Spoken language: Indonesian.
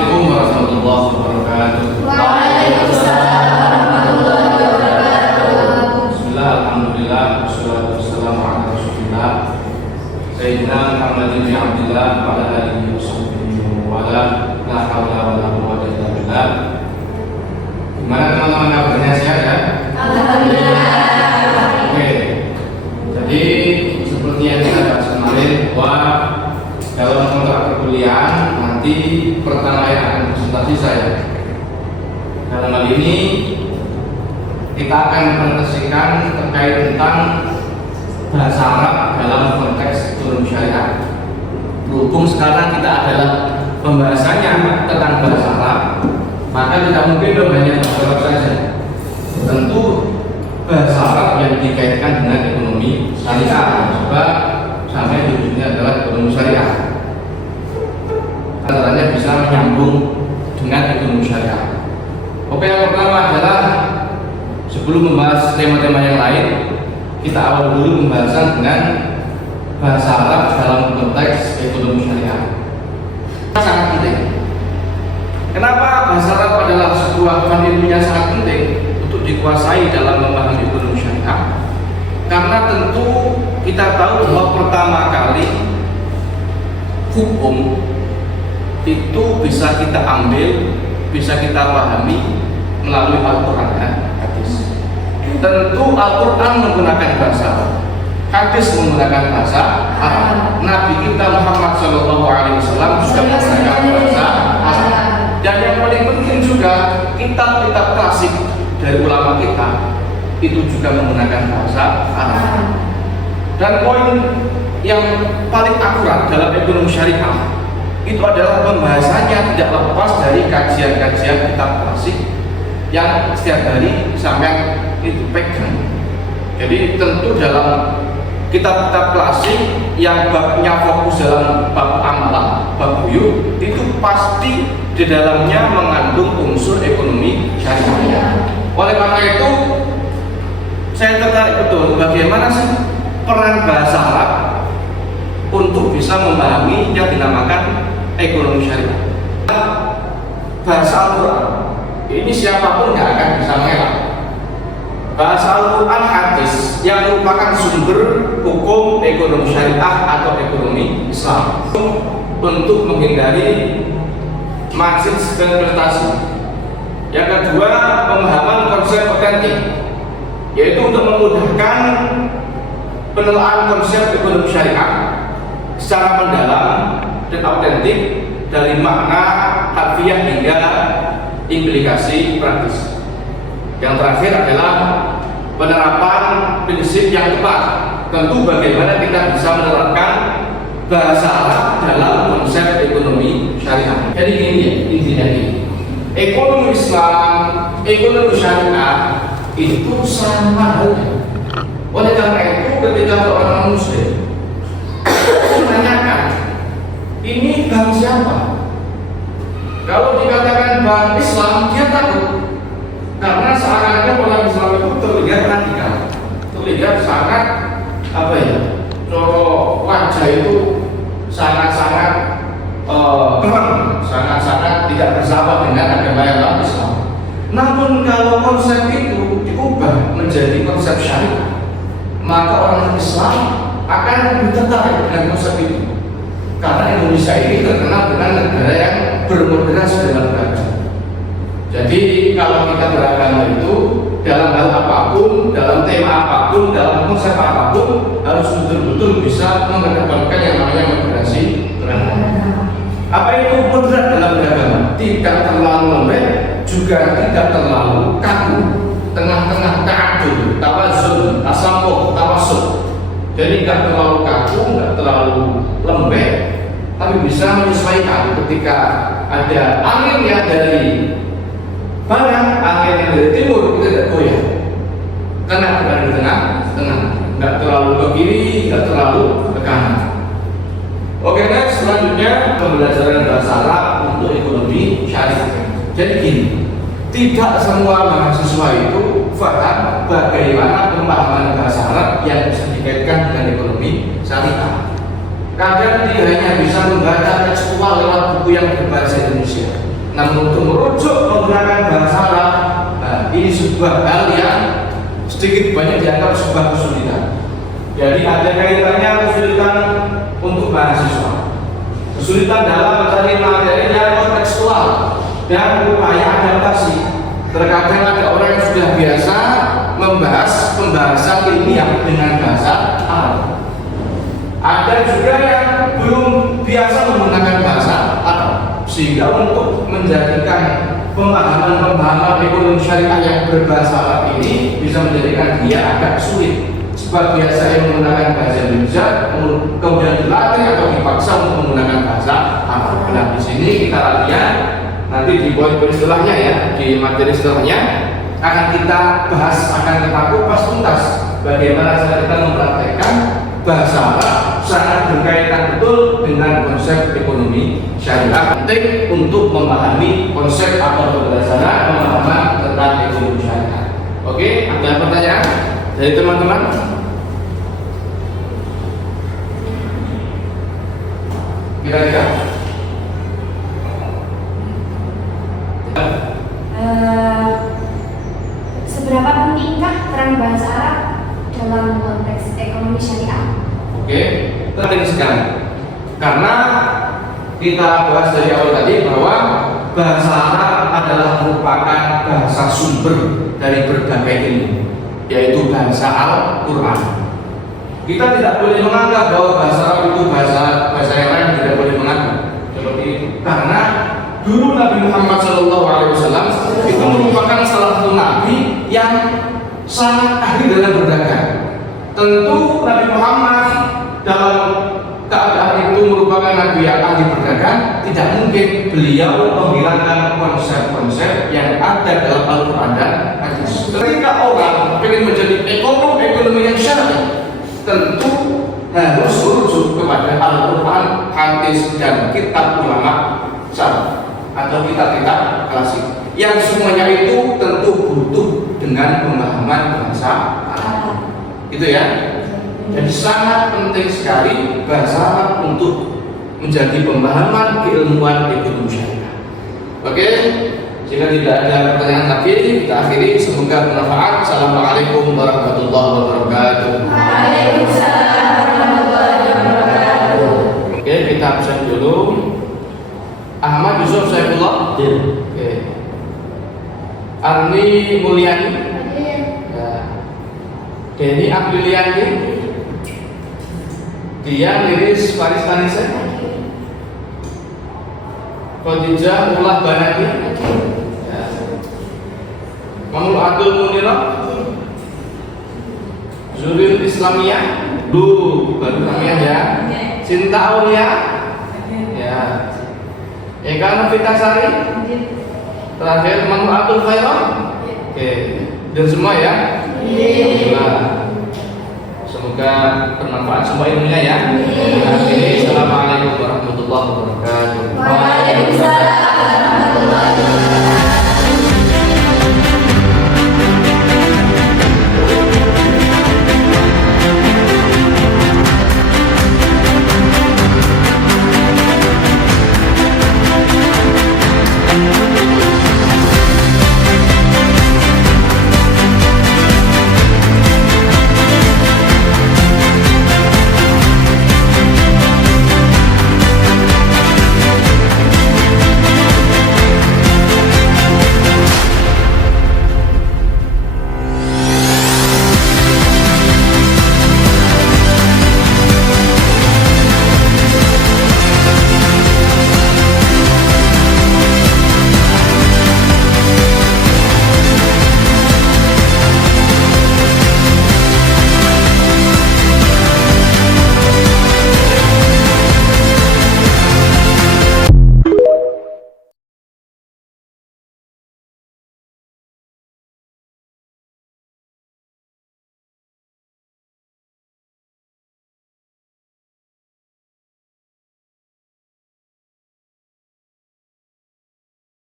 Assalamualaikum warahmatullahi wabarakatuh. Waalaikumsalam warahmatullahi wabarakatuh. Bismillah, alhamdulillah, wassalatu wassalamu ala rasulillah Sayyidina Muhammadin bin Abdillah wa ala alihi wa sahbihi wa ala la hawla wa la quwwata illa billah. Gimana teman-teman, kabarnya sehat ya? Alhamdulillah. Oke. Jadi seperti yang kita bahas kemarin bahwa dalam kontrak perkuliahan nanti pertama yang akan presentasi saya. Dalam hal ini kita akan presentasikan terkait tentang bahasa Arab dalam konteks ekonomi syariah. Berhubung sekarang kita adalah pembahasannya tentang bahasa Arab, maka tidak mungkin hanya bahasa Arab saja. Tentu bahasa Arab yang dikaitkan dengan ekonomi syariah, sebab sampai tujuannya adalah ekonomi syariah. Caranya bisa menyambung dengan ekonomi syariah. Oke, yang pertama adalah sebelum membahas tema-tema yang lain, kita awal dulu pembahasan dengan bahasa Arab dalam konteks ekonomi syariah. Sangat penting. Kenapa bahasa Arab adalah sebuah ilmu yang sangat penting untuk dikuasai dalam memahami ekonomi syariah? Karena tentu kita tahu bahwa pertama kali hukum itu bisa kita ambil, bisa kita pahami melalui Al-Quran dan hadis. Tentu Al-Quran menggunakan bahasa Arab, hadis menggunakan bahasa Arab. Nabi kita Muhammad SAW juga menggunakan bahasa Arab. Dan yang paling penting juga kitab-kitab klasik dari ulama kita itu juga menggunakan bahasa Arab. Dan poin yang paling akurat dalam ekonomi syariah itu adalah pembahasannya tidak lepas dari kajian-kajian kitab klasik yang setiap hari sampai itu pegang. Jadi tentu dalam kitab-kitab klasik yang babnya fokus dalam bab amalan, bab buyut, itu pasti di dalamnya mengandung unsur ekonomi syariah. Oleh karena itu saya tertarik betul bagaimana sih peran bahasa Arab untuk bisa memahami yang dinamakan ekonomi syariah. Bahasa Al-Quran ini siapapun nggak akan bisa mengelak. Bahasa Al-Quran hadis yang merupakan sumber hukum ekonomi syariah atau ekonomi Islam untuk menghindari malinterpretasi. Yang kedua, pemahaman konsep otentik, yaitu untuk memudahkan penelaahan konsep ekonomi syariah secara mendalam dan autentik dari makna harfiah hingga implikasi praktis. Yang terakhir adalah penerapan prinsip yang tepat. Tentu bagaimana kita bisa menerapkan bahasa Arab dalam konsep ekonomi syariah. Jadi ini intinya ini. Ekonomi Islam, ekonomi syariah itu sama halnya. Oleh karena itu ketika orang Muslim menanyakan ini bank siapa? Kalau dikatakan bank Islam, dia takut karena seakan-akan orang Islam itu terlihat radikal, terlihat sangat coro wajah itu sangat-sangat sangat-sangat tidak bersahabat dengan agama yang lain Islam. Namun kalau konsep itu diubah menjadi konsep syariah, maka orang Islam akan lebih tertarik dengan konsep itu. Karena Indonesia ini terkenal dengan negara yang bermoderasi dalam beragama. Jadi kalau kita beragama itu dalam hal apapun, dalam tema apapun, dalam konsep apapun harus betul-betul bisa mengedepankan yang namanya moderasi beragama. Apa itu moderat dalam beragama? Tidak terlalu lembek, juga tidak terlalu kaku, tengah-tengah ta'adul, tawazun, tasamuh, tawasud. Jadi tidak terlalu kaku, tidak terlalu lembek, tapi bisa menyesuaikan ketika ada angin yang dari barat, angin yang dari timur, itu tidak goyah. Karena berada di tengah, tidak terlalu ke kiri, tidak terlalu ke kanan. Oke, next selanjutnya pembelajaran bahasa Arab untuk ekonomi syariah. Jadi gini, tidak semua mahasiswa itu paham bagaimana pemahaman bahasa Arab yang bisa dikaitkan dengan ekonomi syariah. Kadang dia hanya bisa membaca tekstual lewat buku yang berbahasa Indonesia. Namun untuk merujuk menggunakan bahasa Arab, ini sebuah hal yang sedikit banyak dianggap sebuah kesulitan. Jadi ada kaitannya kesulitan untuk mahasiswa, kesulitan dalam mencari materi yang kontekstual dan upaya adaptasi. Terkadang ada orang yang sudah biasa membahas pembahasan ilmiah dengan bahasa Arab. Ada juga yang belum biasa menggunakan bahasa Arab, sehingga untuk menjadikan pemahaman ekonomi syariah yang berbahasa Arab ini bisa menjadikan dia agak sulit. Sebab biasa yang menggunakan bahasa Indonesia kemudian dilatih atau dipaksa untuk menggunakan bahasa Arab. Nah, di sini kita latihan, nanti di poin-poin setelahnya ya, di materi setelahnya akan kita bahas, akan kita kupas tuntas bagaimana cara kita mempraktekkan bahasa Arab sangat berkaitan betul dengan konsep ekonomi syariah. Penting untuk memahami konsep atau berdasarkan pemahaman tentang ekonomi syariah. Oke, ada pertanyaan dari teman-teman? Kira-kira? Seberapa pentingkah peran bahasa Arab dalam konteks ekonomi syariah? Oke, penting sekali. Karena kita bahas dari awal tadi bahwa bahasa Arab adalah merupakan bahasa sumber dari berbagai ilmu, yaitu bahasa Al-Quran. Kita tidak boleh menganggap bahwa bahasa Arab itu bahasa yang lain, tidak boleh menganggap seperti itu. Karena dulu Nabi Muhammad SAW itu merupakan salah satu nabi yang sangat ahli dalam berdagang. Tentu Nabi Muhammad dalam keadaan itu merupakan nabi yang ahli berdagang, tidak mungkin beliau menghilangkan konsep-konsep yang ada dalam Al-Quran dan hadis. Ketika orang ingin menjadi ekonomi yang syar'i, tentu harus merujuk kepada Al-Quran, hadis, dan kitab ulama salaf atau kitab-kitab klasik, yang semuanya itu tentu butuh dengan pemahaman bahasa Arab. Gitu ya. Jadi sangat penting sekali bahasa Arab untuk menjadi pemahaman keilmuan ekonomi syariah. Oke, jika tidak ada pertanyaan lagi, kita akhiri. Semoga bermanfaat. Assalamualaikum warahmatullahi wabarakatuh. Waalaikumsalam warahmatullahi wabarakatuh. Oke, kita absen dulu. Ahmad Yusuf Saifullah. Oke. Arni Mulyani. Ya. Denny Apriliani. Dia Liris Faris Tanisa. Khadijah Mullah Banati. Ya. Mamul Abdul Munira. Zuril Islamiyah. Baru namanya ya. Cinta Aulia. Ya. Eka Novitasari. Terakhir Mamul Abdul Khairon. Oke. Dan semua ya. Nah, semoga bermanfaat semua ilmunya ya. Akhirnya, assalamualaikum warahmatullahi wabarakatuh. Waalaikumsalam.